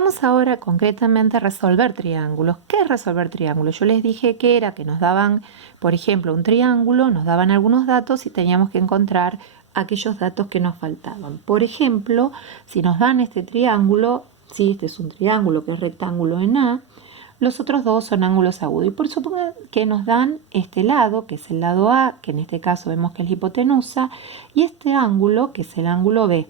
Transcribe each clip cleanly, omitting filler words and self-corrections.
Vamos ahora concretamente a resolver triángulos. ¿Qué es resolver triángulos? Yo les dije que era que nos daban, por ejemplo, un triángulo, nos daban algunos datos y teníamos que encontrar aquellos datos que nos faltaban. Por ejemplo, si nos dan este triángulo, si este es un triángulo que es rectángulo en A, los otros dos son ángulos agudos. Y por supuesto que nos dan este lado, que es el lado A, que en este caso vemos que es la hipotenusa, y este ángulo, que es el ángulo B.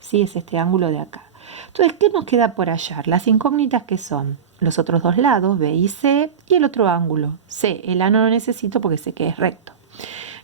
Sí, es este ángulo de acá. Entonces, ¿qué nos queda por hallar? Las incógnitas que son los otros dos lados, B y C, y el otro ángulo, C. El A no lo necesito porque sé que es recto.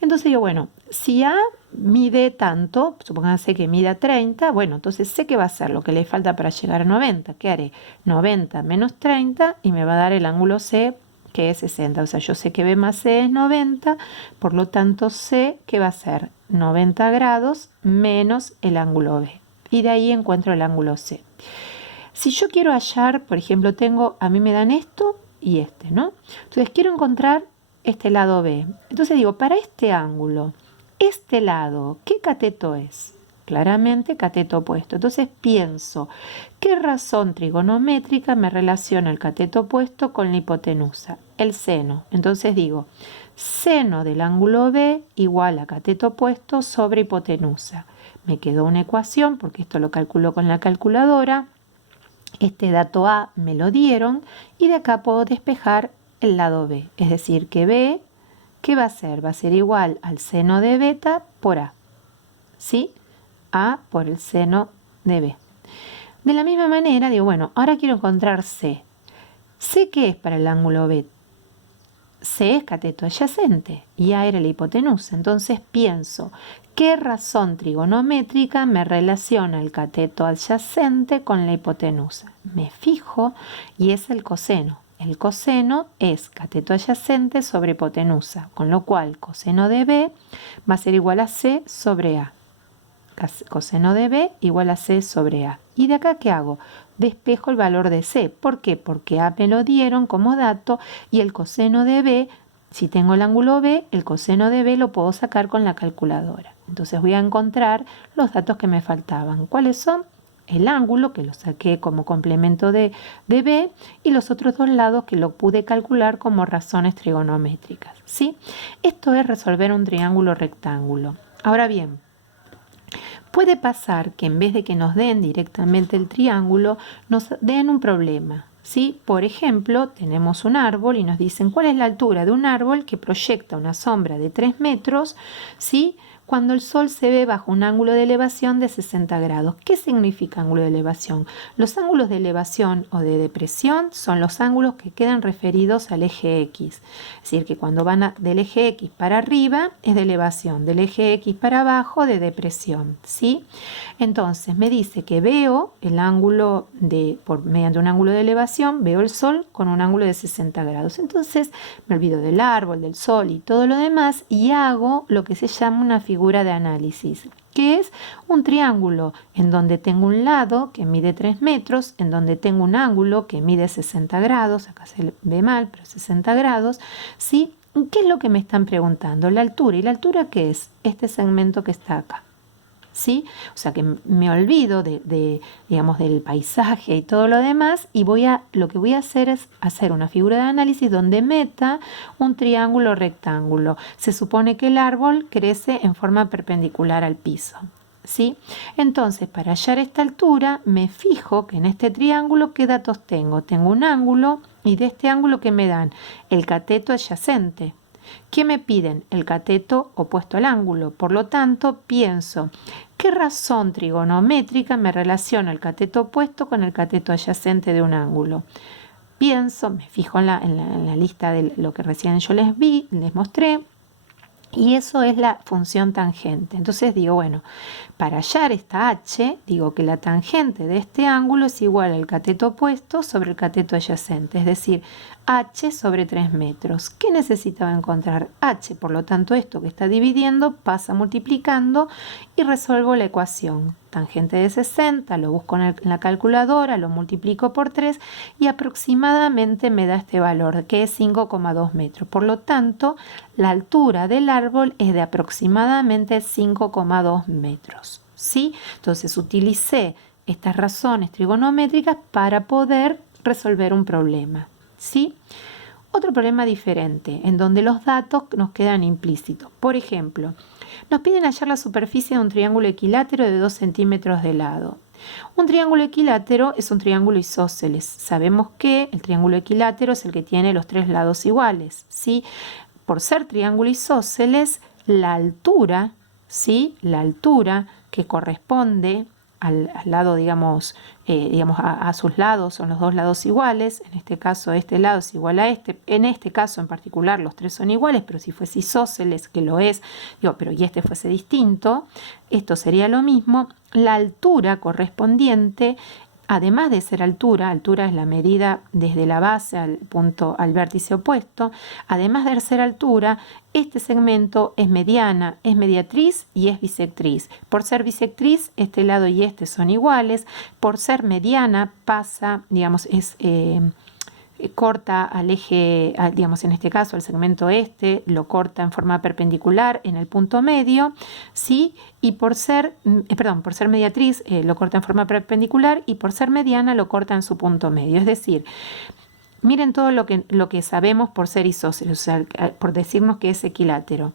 Entonces digo, bueno, si A mide tanto, supónganse que mida 30, bueno, entonces sé que va a ser lo que le falta para llegar a 90. ¿Qué haré? 90 menos 30 y me va a dar el ángulo C, que es 60. O sea, yo sé que B más C es 90, por lo tanto sé que va a ser 90 grados menos el ángulo B. Y de ahí encuentro el ángulo C. Si yo quiero hallar, por ejemplo, a mí me dan esto y este, ¿no? Entonces quiero encontrar este lado B. Entonces digo, para este ángulo, este lado, ¿qué cateto es? Claramente cateto opuesto. Entonces pienso, ¿qué razón trigonométrica me relaciona el cateto opuesto con la hipotenusa? El seno. Entonces digo, seno del ángulo B igual a cateto opuesto sobre hipotenusa. Me quedó una ecuación, porque esto lo calculo con la calculadora. Este dato A me lo dieron y de acá puedo despejar el lado B. Es decir, que B, ¿qué va a ser? Va a ser igual al seno de beta por A. ¿Sí? A por el seno de B. De la misma manera, digo, bueno, ahora quiero encontrar C. ¿C qué es para el ángulo B? C es cateto adyacente y A era la hipotenusa. Entonces pienso, ¿qué razón trigonométrica me relaciona el cateto adyacente con la hipotenusa? Me fijo y es el coseno. El coseno es cateto adyacente sobre hipotenusa, con lo cual coseno de B va a ser igual a C sobre A. Coseno de B igual a C sobre A. ¿Y de acá qué hago? Despejo el valor de C. ¿Por qué? Porque A me lo dieron como dato y el coseno de B, si tengo el ángulo B, el coseno de B lo puedo sacar con la calculadora. Entonces voy a encontrar los datos que me faltaban. ¿Cuáles son? El ángulo, que lo saqué como complemento de B, y los otros dos lados que lo pude calcular como razones trigonométricas. ¿Sí? Esto es resolver un triángulo rectángulo. Ahora bien, puede pasar que en vez de que nos den directamente el triángulo, nos den un problema, ¿sí? Por ejemplo, tenemos un árbol y nos dicen cuál es la altura de un árbol que proyecta una sombra de 3 metros, ¿sí? Cuando el sol se ve bajo un ángulo de elevación de 60 grados. ¿Qué significa ángulo de elevación? Los ángulos de elevación o de depresión son los ángulos que quedan referidos al eje X. Es decir, que cuando van del eje X para arriba es de elevación, del eje X para abajo de depresión, ¿sí? Entonces me dice que veo el ángulo mediante un ángulo de elevación, veo el sol con un ángulo de 60 grados. Entonces me olvido del árbol, del sol y todo lo demás y hago lo que se llama una figura de análisis, que es un triángulo en donde tengo un lado que mide 3 metros, en donde tengo un ángulo que mide 60 grados, acá se ve mal, pero 60 grados, ¿sí? ¿Qué es lo que me están preguntando? La altura. ¿Y la altura qué es? Este segmento que está acá. ¿Sí? O sea que me olvido digamos, del paisaje y todo lo demás y lo que voy a hacer es hacer una figura de análisis donde meta un triángulo rectángulo. Se supone que el árbol crece en forma perpendicular al piso, ¿sí? Entonces, para hallar esta altura, me fijo que en este triángulo, ¿qué datos tengo? Tengo un ángulo y de este ángulo, ¿qué me dan? El cateto adyacente. ¿Qué me piden? El cateto opuesto al ángulo. Por lo tanto, pienso, ¿qué razón trigonométrica me relaciona el cateto opuesto con el cateto adyacente de un ángulo? Pienso, me fijo en la lista de lo que recién yo les mostré, y eso es la función tangente. Entonces digo, bueno, para hallar esta h, digo que la tangente de este ángulo es igual al cateto opuesto sobre el cateto adyacente, es decir, h sobre 3 metros. ¿Qué necesitaba encontrar? H, por lo tanto esto que está dividiendo pasa multiplicando y resuelvo la ecuación. Tangente de 60, lo busco en la calculadora, lo multiplico por 3 y aproximadamente me da este valor, que es 5,2 metros. Por lo tanto, la altura del árbol es de aproximadamente 5,2 metros. ¿Sí? Entonces utilicé estas razones trigonométricas para poder resolver un problema, ¿sí? Otro problema diferente, en donde los datos nos quedan implícitos. Por ejemplo, nos piden hallar la superficie de un triángulo equilátero de 2 centímetros de lado. Un triángulo equilátero es un triángulo isósceles. Sabemos que el triángulo equilátero es el que tiene los 3 lados iguales, ¿sí? Por ser triángulo isósceles, la altura, ¿sí? La altura que corresponde al lado, digamos, a sus lados, son los 2 lados iguales. En este caso, este lado es igual a este. En este caso en particular, los 3 son iguales, pero si fuese isósceles, que lo es, pero y este fuese distinto, esto sería lo mismo. La altura correspondiente, además de ser altura, altura es la medida desde la base al punto, al vértice opuesto, además de ser altura, este segmento es mediana, es mediatriz y es bisectriz. Por ser bisectriz, este lado y este son iguales. Por ser mediana, pasa, digamos, corta al eje, digamos en este caso al segmento este, lo corta en forma perpendicular en el punto medio, ¿sí? Y por ser mediatriz lo corta en forma perpendicular y por ser mediana lo corta en su punto medio. Es decir, miren todo lo que sabemos por ser isósceles, o sea, por decirnos que es equilátero.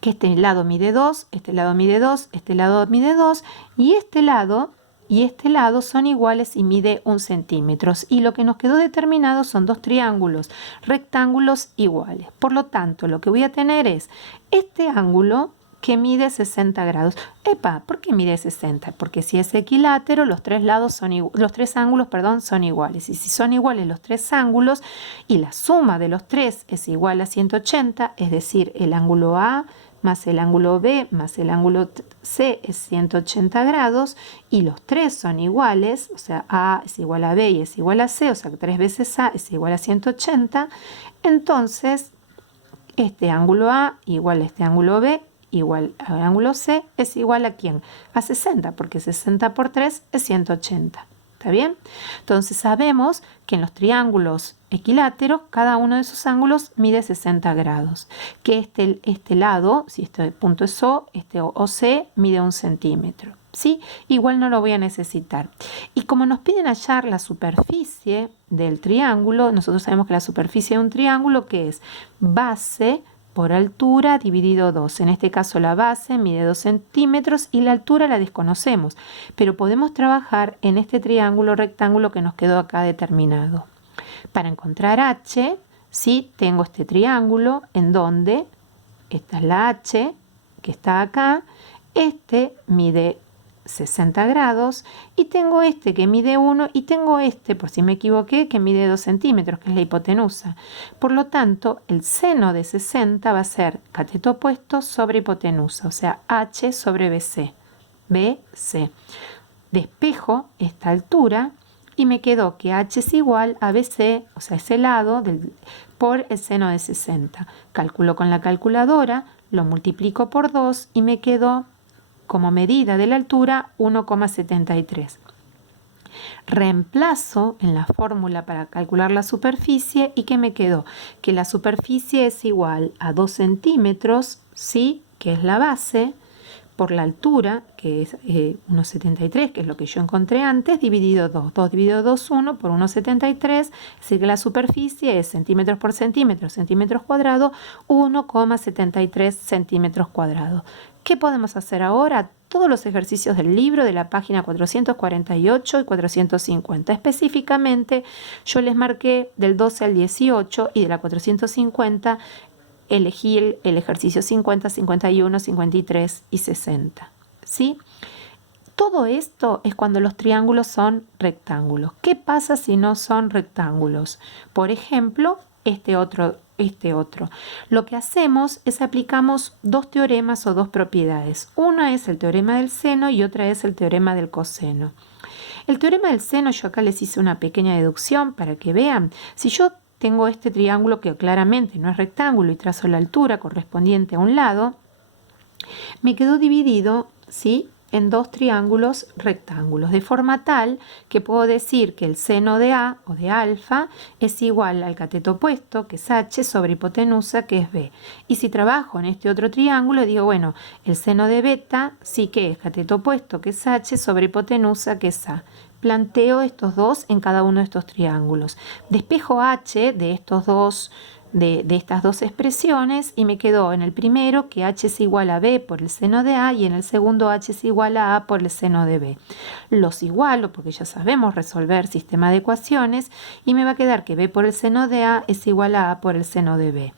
Que este lado mide 2, este lado mide 2, este lado mide 2 y este lado son iguales y mide 1 centímetro. Y lo que nos quedó determinado son 2 triángulos rectángulos iguales. Por lo tanto, lo que voy a tener es este ángulo que mide 60 grados. ¿Por qué mide 60? Porque si es equilátero, los 3 ángulos, son iguales. Y si son iguales los 3 ángulos y la suma de los 3 es igual a 180, es decir, el ángulo A más el ángulo B más el ángulo C es 180 grados y los 3 son iguales, o sea, A es igual a B y es igual a C, o sea, que 3 veces A es igual a 180, entonces este ángulo A igual a este ángulo B igual al ángulo C es igual a ¿quién? A 60, porque 60 por 3 es 180. ¿Está bien? Entonces sabemos que en los triángulos equiláteros cada uno de esos ángulos mide 60 grados. Que este lado, si este punto es O, este OC mide 1 centímetro. ¿Sí? Igual no lo voy a necesitar. Y como nos piden hallar la superficie del triángulo, nosotros sabemos que la superficie de un triángulo que es base por altura dividido 2. En este caso la base mide 2 centímetros y la altura la desconocemos, pero podemos trabajar en este triángulo rectángulo que nos quedó acá determinado. Para encontrar H, ¿sí? Tengo este triángulo en donde esta es la H que está acá, este mide 60 grados y tengo este que mide 1 y tengo este, por si me equivoqué, que mide 2 centímetros, que es la hipotenusa. Por lo tanto, el seno de 60 va a ser cateto opuesto sobre hipotenusa, o sea, H sobre BC. BC. Despejo esta altura y me quedó que H es igual a BC, o sea, ese lado por el seno de 60. Calculo con la calculadora, lo multiplico por 2 y me quedó como medida de la altura 1,73. Reemplazo en la fórmula para calcular la superficie y ¿qué me quedó? Que la superficie es igual a 2 centímetros, ¿sí? Que es la base, por la altura, que es 1,73, que es lo que yo encontré antes, dividido 2. 2 dividido 2, 1 por 1,73, es decir que la superficie es centímetros por centímetros, centímetros cuadrados, 1,73 centímetros cuadrados. ¿Qué podemos hacer ahora? Todos los ejercicios del libro de la página 448 y 450. Específicamente, yo les marqué del 12 al 18 y de la 450 elegí el ejercicio 50, 51, 53 y 60. ¿Sí? Todo esto es cuando los triángulos son rectángulos. ¿Qué pasa si no son rectángulos? Por ejemplo, este otro. Lo que hacemos es aplicamos 2 teoremas o 2 propiedades. Una es el teorema del seno y otra es el teorema del coseno. El teorema del seno, yo acá les hice una pequeña deducción para que vean. Si yo tengo este triángulo que claramente no es rectángulo y trazo la altura correspondiente a un lado, me quedó dividido, ¿sí? en dos triángulos rectángulos, de forma tal que puedo decir que el seno de A o de alfa es igual al cateto opuesto, que es H, sobre hipotenusa, que es B. Y si trabajo en este otro triángulo, digo, bueno, el seno de beta sí que es cateto opuesto, que es H, sobre hipotenusa, que es A. Planteo estos dos en cada uno de estos triángulos. Despejo H de estos dos de estas dos expresiones y me quedó en el primero que H es igual a B por el seno de A y en el segundo H es igual a A por el seno de B. Los igualo porque ya sabemos resolver sistema de ecuaciones y me va a quedar que B por el seno de A es igual a por el seno de B.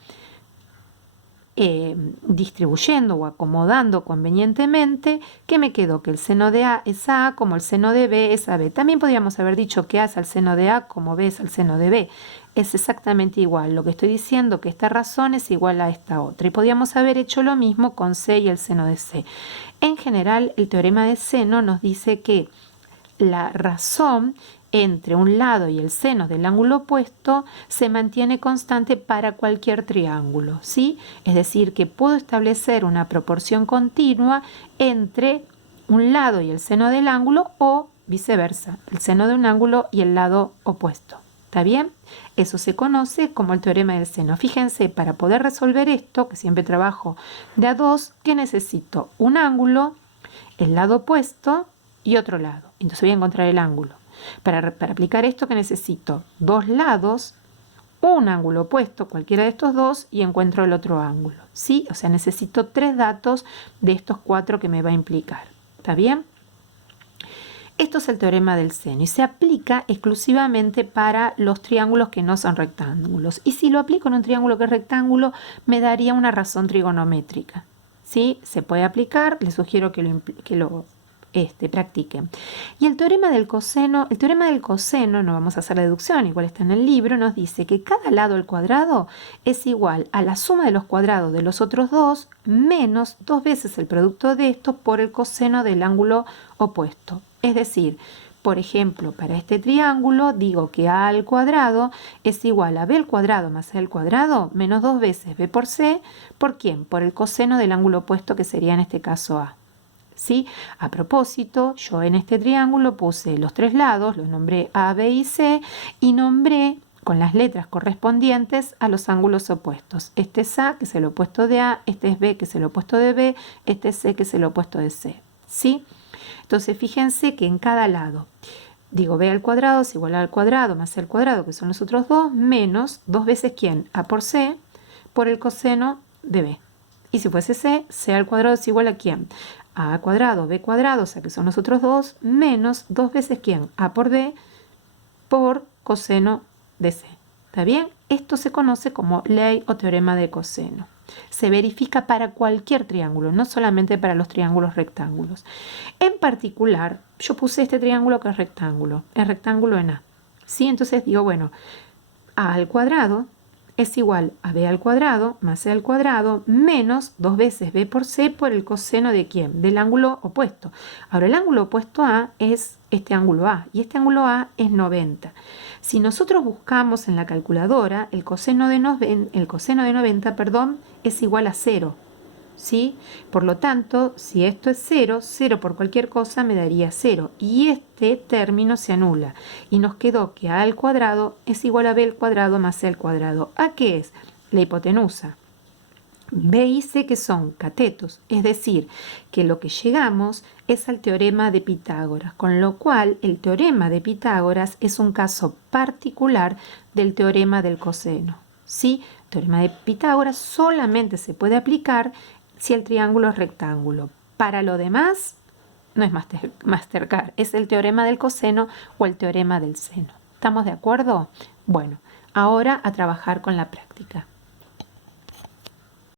Distribuyendo o acomodando convenientemente, que me quedó que el seno de A es a como el seno de B es a B. También podríamos haber dicho que A es al seno de A como B es al seno de B. Es exactamente igual. Lo que estoy diciendo que esta razón es igual a esta otra. Y podríamos haber hecho lo mismo con C y el seno de C. En general, el teorema de seno nos dice que la razón entre un lado y el seno del ángulo opuesto se mantiene constante para cualquier triángulo, ¿sí? Es decir, que puedo establecer una proporción continua entre un lado y el seno del ángulo o viceversa, el seno de un ángulo y el lado opuesto. ¿Está bien? Eso se conoce como el teorema del seno. Fíjense, para poder resolver esto, que siempre trabajo de a dos, ¿qué necesito? Un ángulo, el lado opuesto y otro lado. Entonces voy a encontrar el ángulo. Para aplicar esto, que necesito dos lados, un ángulo opuesto, cualquiera de estos dos, y encuentro el otro ángulo, ¿sí? O sea, necesito tres datos de estos cuatro que me va a implicar. ¿Está bien? Esto es el teorema del seno y se aplica exclusivamente para los triángulos que no son rectángulos. Y si lo aplico en un triángulo que es rectángulo, me daría una razón trigonométrica, ¿sí? Se puede aplicar, les sugiero que lo practiquen. Y el teorema del coseno, no vamos a hacer la deducción, igual está en el libro, nos dice que cada lado al cuadrado es igual a la suma de los cuadrados de los otros dos menos dos veces el producto de estos por el coseno del ángulo opuesto. Es decir, por ejemplo, para este triángulo digo que A al cuadrado es igual a B al cuadrado más C al cuadrado menos dos veces B por C. ¿Por quién? Por el coseno del ángulo opuesto, que sería en este caso A. ¿Sí? A propósito, yo en este triángulo puse los tres lados, los nombré A, B y C y nombré con las letras correspondientes a los ángulos opuestos. Este es A, que es el opuesto de A, este es B, que es el opuesto de B, este es C, que es el opuesto de C. ¿Sí? Entonces, fíjense que en cada lado, digo B al cuadrado es igual a al cuadrado más C al cuadrado, que son los otros dos, menos dos veces ¿quién? A por C, por el coseno de B. Y si fuese C, C al cuadrado es igual a ¿quién? A al cuadrado, B cuadrado, o sea que son los otros dos, menos dos veces ¿quién? A por B, por coseno de C. ¿Está bien? Esto se conoce como ley o teorema de coseno. Se verifica para cualquier triángulo, no solamente para los triángulos rectángulos. En particular, yo puse este triángulo que es rectángulo en A. ¿Sí? Entonces digo, bueno, A al cuadrado es igual a B al cuadrado más C al cuadrado menos dos veces B por C por el coseno de ¿quién? Del ángulo opuesto. Ahora, el ángulo opuesto a es este ángulo A y este ángulo A es 90. Si nosotros buscamos en la calculadora, el coseno de 90, es igual a 0. ¿Sí? Por lo tanto, si esto es 0, 0 por cualquier cosa me daría 0. Y este término se anula. Y nos quedó que A al cuadrado es igual a B al cuadrado más C al cuadrado. ¿A qué es? La hipotenusa. B y C, que son catetos, es decir, que lo que llegamos es al teorema de Pitágoras, con lo cual el teorema de Pitágoras es un caso particular del teorema del coseno. ¿Sí? El teorema de Pitágoras solamente se puede aplicar si el triángulo es rectángulo. Para lo demás, no es Mastercard, es el teorema del coseno o el teorema del seno. ¿Estamos de acuerdo? Bueno, ahora a trabajar con la práctica.